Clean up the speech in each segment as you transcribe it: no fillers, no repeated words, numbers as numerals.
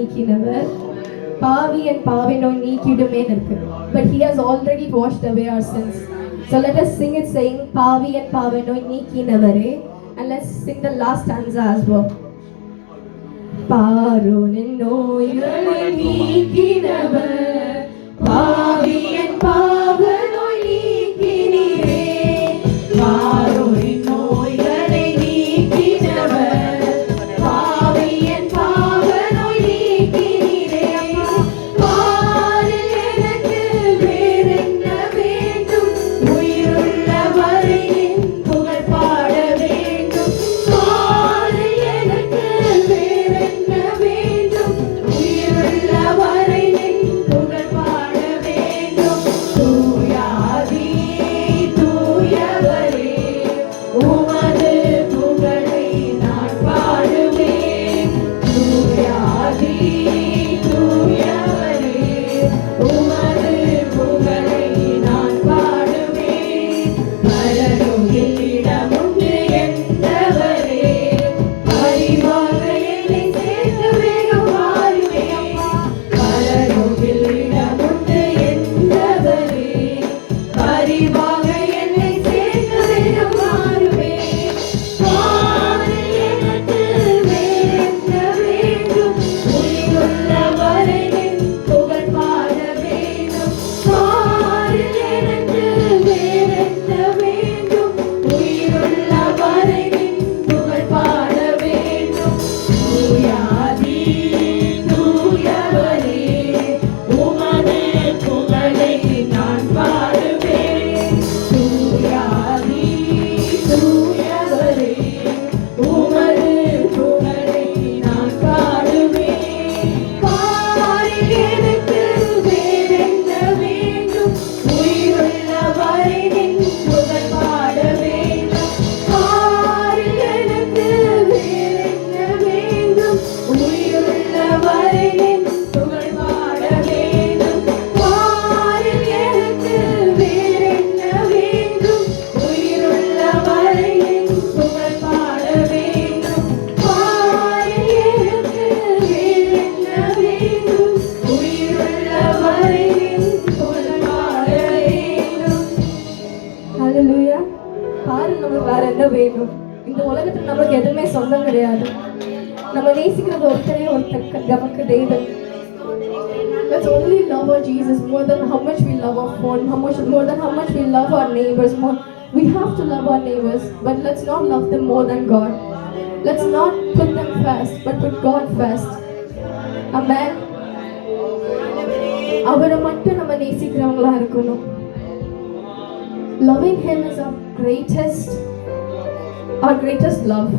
நீக்கினவர், பாவி என் பாவை நோய் நீக்கிடுமே இருக்கு. But he has already washed away our sins. So let us sing it saying, பாவி என் பாவை நோய் நீக்கினவரே. And let's sing the last stanza as well. பாரோனின் நோய்களை நீக்கினவர், பாவி என் பாவ நோய் நீக்கினீரே. பாரோனின் நோய்களை நீக்கினவர், பாவி என் பாவ நோய் நீக்கினீரே. பாரில் எனக்கு வேறென்ன வேண்டும், உயிருள்ள வரை நின் புகழ் பாட வேண்டும். பாரில் எனக்கு வேறென்ன வேண்டும், உயிருள்ள வரை நின் புகழ் பாட வேண்டும். தூயாதி தூயவரே, உமது புகழை நான் பாடுவேன். தூயாதி தூயவரே, உமது புகழை நான் பாடுவேன். பரலோகில் இடமுண்டு என்றவரே, பரிவாக என்னை சேர்த்து வேகம் வாருமே. பரலோகில் இடமுண்டு என்றவரே, பரிவாக என்னை சேர்த்து வேகம் வாருமே. பாரில் எனக்கு வேறென்ன வேண்டும், உயிருள்ள வரை நின் புகழ் பாட வேண்டும். பாரில் எனக்கு வேறென்ன வேண்டும், உயிருள்ள வரை நின் புகழ் பாட வேண்டும். தூயாதி தூயவரே, உமது புகழை நான் பாடுவேன். தூயாதி தூயவரே, உமது புகழை நான் பாடுவேன். பாரில் எனக்கு வேறென்ன வேண்டும், உயிருள்ள வரை நின் புகழ் பாட வேண்டும். பாரில் எனக்கு வேறென்ன வேண்டும், உயிருள்ள வரை நின் புகழ் பாட வேண்டும். பாரில் எனக்கு வேறென்ன வேண்டும், உயிருள்ள வரை நின் புகழ் பாட வேண்டும். பாரில் எனக்கு வேறென்ன வேண்டும், உயிருள்ள வரை நின் புகழ் பாட வேண்டும். Hallelujah. பாரு, நமக்கு வேற என்ன வேணும்? இந்த உலகத்துல நமக்கு எதுவுமே சொந்தம் கிடையாது. நம்ம நேசிக்கிறது ஒருத்தரே ஒருத்தர், நமக்கு தேவன். Let's only love our Jesus more than how much we love our phone, more than how much we love our neighbors. We have to love our neighbors, but let's not love them more than God. Let's not put them first, but put God first. Amen. அவரை மட்டும் நம்ம நேசிக்கிறவங்களா இருக்கணும். Loving Him is our greatest love.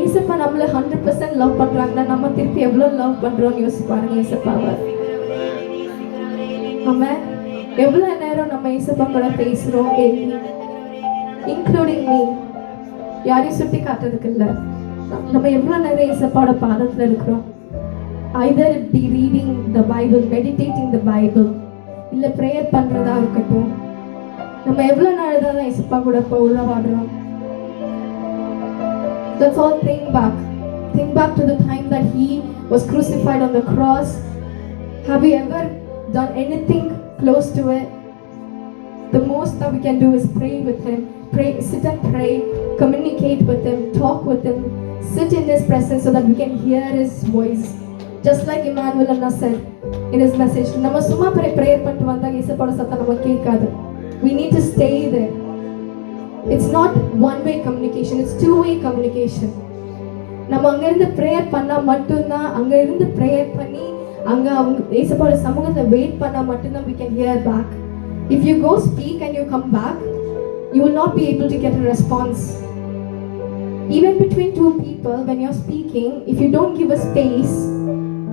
ஏசப்பா நம்மள 100% love பண்றாங்கன்னா நம்ம திருப்பி எவ்வளவு லவ் பண்றோம்னு யோசிச்சு பாருங்க. ஏசப்பாவை நம்ம எவ்வளவு நேரம் நம்ம ஏசப்பா கூட பேசுறோம், இன்க்ளூடிங் மீ, யாரையும் சுட்டி காட்டுறதுக்கு இல்லை. நம்ம எவ்வளவு நேரம் ஏசப்பாவோட பாதத்துல இருக்கிறோம். either it be reading the Bible, meditating the Bible, இல்ல ப்ரேயர் பண்றதா இருக்கட்டும். நம்ம எவ்வளவு நாள் தான் ஏசப்பா கூட உறவாடுறோம். Let's all think back to the time that He was crucified on the cross. Have we ever done anything close to it? The most that we can do is pray with Him, sit and pray, communicate with Him, talk with Him, sit in His presence so that we can hear His voice. Just like Emmanuel Anna said in his message, நம்ம சும்மா prayer பண்ணிட்டு வந்தா இயேசுவோட சத்தம் நமக்கு கேட்காது. We need to stay there. It's not one-way communication, it's two-way communication. நம்ம அங்க இருந்து ப்ரேயர் பண்ணா மட்டும்தான், அங்க இருந்து ப்ரேயர் பண்ணி அங்க அவங்க இயேசுவோட சமூகத்துல வெயிட் பண்ணா மட்டும்தான் we can hear back. If you go speak and you come back, you will not be able to get a response. Even between two people, when you're speaking, if you don't give a space,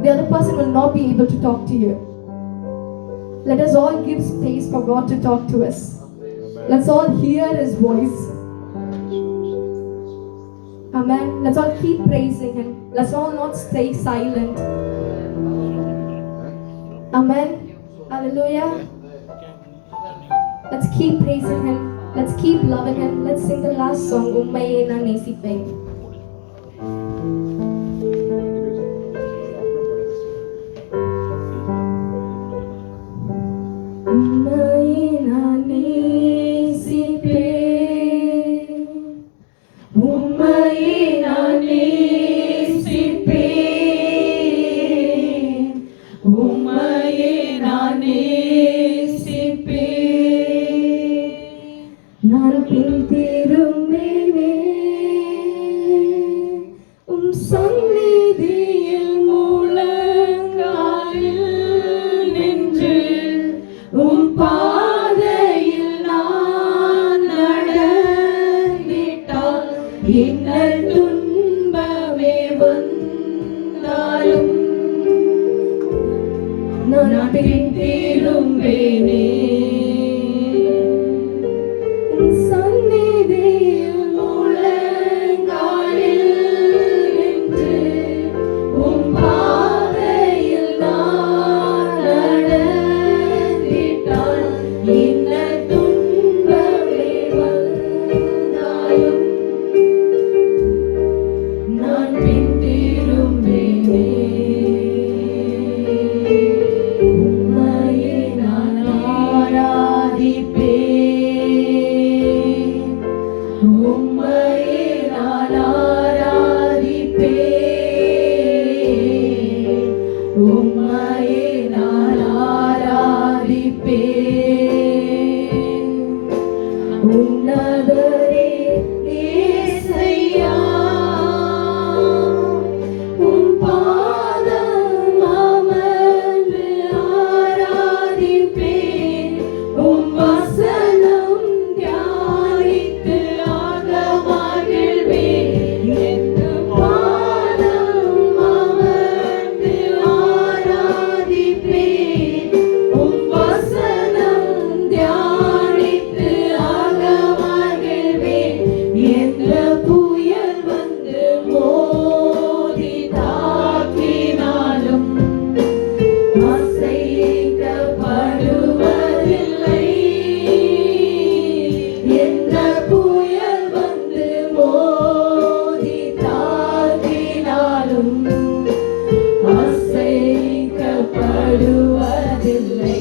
the other person will not be able to talk to you. Let us all give space for God to talk to us. Let's all hear His voice. Amen. Let's all keep praising Him. Let's all not stay silent. Amen. Hallelujah. Let's keep praising Him. Let's keep loving Him. Let's sing the last song, Ummaye Na Nesipen. பாதையில் நான் நடந்திட்டால் இன்னல் துன்பமே வந்தாலும் நான் பின் திரும்பேனே. சந்நிதியில் முழங்காலில் நின்று உம் பாதையில் நான் நடந்திட்டால் இன்னல் துன்பமே வந்தாலும் நான் பின் திரும்பேனே. உம்மையே நான் ஆராதிப்பேன். உம்மையே நான் ஆராதிப்பேன். உம்மையே நான் ஆராதிப்பேன். உன்னதரே இயேசையா, உம் பாதம் அமர்ந்து ஆராதிப்பேன். உம் வசனம் தியானித்து ஆக மகிழ்வேன். எந்த பாதம் அமர்ந்து ஆராதிப்பேன். உம் வசனம் தியானித்து ஆக மகிழ்வேன். எந்த புயல் வந்து மோதி தாக்கினாலும் அசைக்கப்படுவதில்லை. எந்த புயல் வந்து மோதி தாக்கினாலும் அசைக்கப்படுவதில்லை.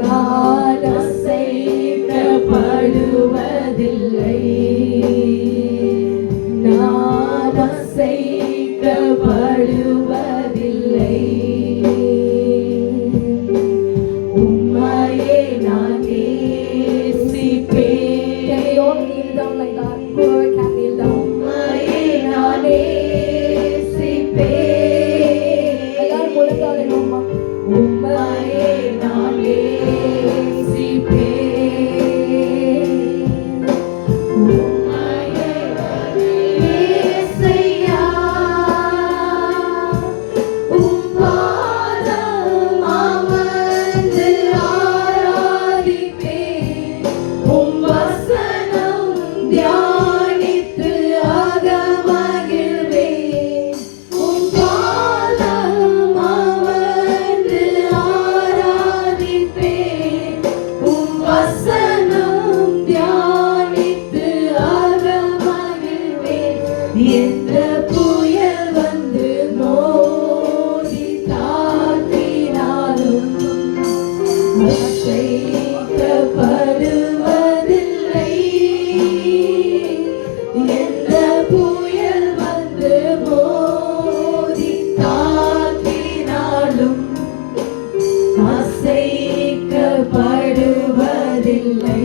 நான் அசைக்கப்படுவதில்லை. நான் அசைக்கப்படுவதில்லை. உம்மையே நான் நேசிப்பேன். Can we all kneel down like that? Whoever can kneel down. உம்மையே நான் நேசிப்பேன். எல்லாரும் முழங்காலிடுவோமா? உம்மையே நான் நேசிப்பேன். உம்மையே நான் இயேசையா, உம் பாதம் அமர்ந்து ஆராதிப்பேன். உம் வசனம் தியானித்து ஆக மகிழ்வேன். உம் பாதம் அமர்ந்து ஆராதிப்பேன். உம் வசனம் தியானித்து ஆக மகிழ்வேன். எந்த புயல் வந்து மோதி தாக்கினாலும் அசைக்கப்படுவதில்லை. எந்த புயல் வந்து மோதி தாக்கினாலும் அசைக்கப்படுவதில்லை.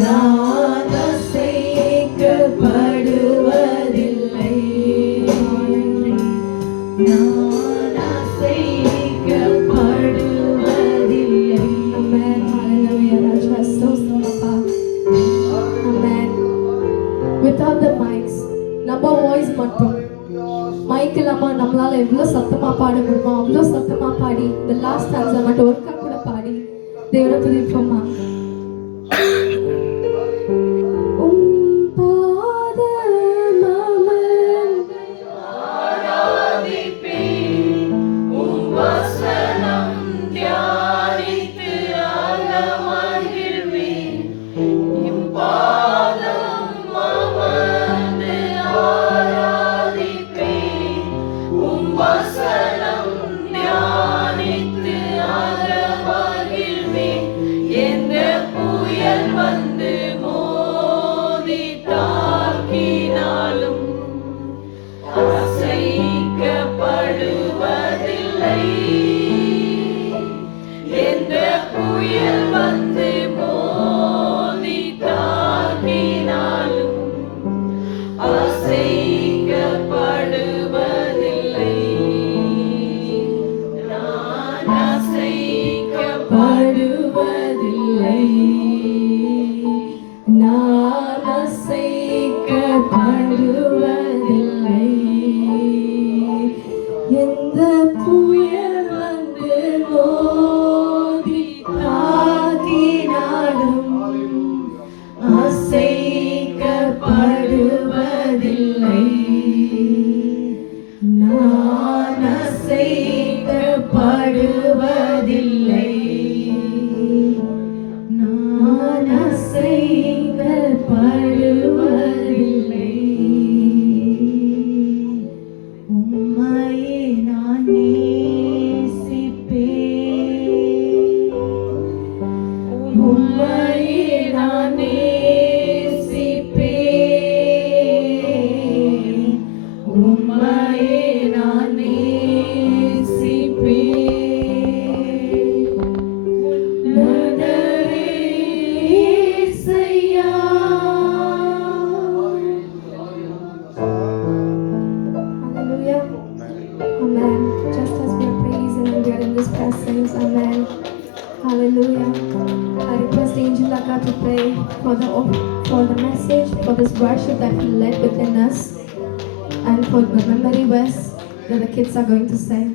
நான் அசைக்கப்படுவதில்லை. நான் அசைக்கப்படுவதில்லை. Amen. Hallelujah. That was so அப்பா. Amen. Without the mics, நம்ம வாய்ஸ் மட்டும் மைக் இல்லாம நம்மளால எவ்வளவு சத்தமா பாட முடியுமோ அவ்வளோ சத்தமா பாடி இந்த லாஸ்ட் ஸ்டான்ஸை மட்டும் ஒருக்கா கூட பாடி தேவனை துதிப்போமா? உம் பாதம் அமர்ந்து ஆராதிப்பேன். உம் வசனம் தியானித்து ஆக மகிழ்வேன். உம் பாதம் அமர்ந்து ஆராதிப்பேன். உம் வசனம் தியானித்து ஆக மகிழ்வேன். எந்த புயல் உம்மையே நான் நேசிப்பேன். உம்மையே நான் நேசிப்பேன். முதலே இயேசையா. Hallelujah. Amen. Just as we are praising and we are in this presence. Amen. Hallelujah. I request Angel Akka to pray for the message, for this worship that he led within us, and for the memory verse that the kids are going to sing.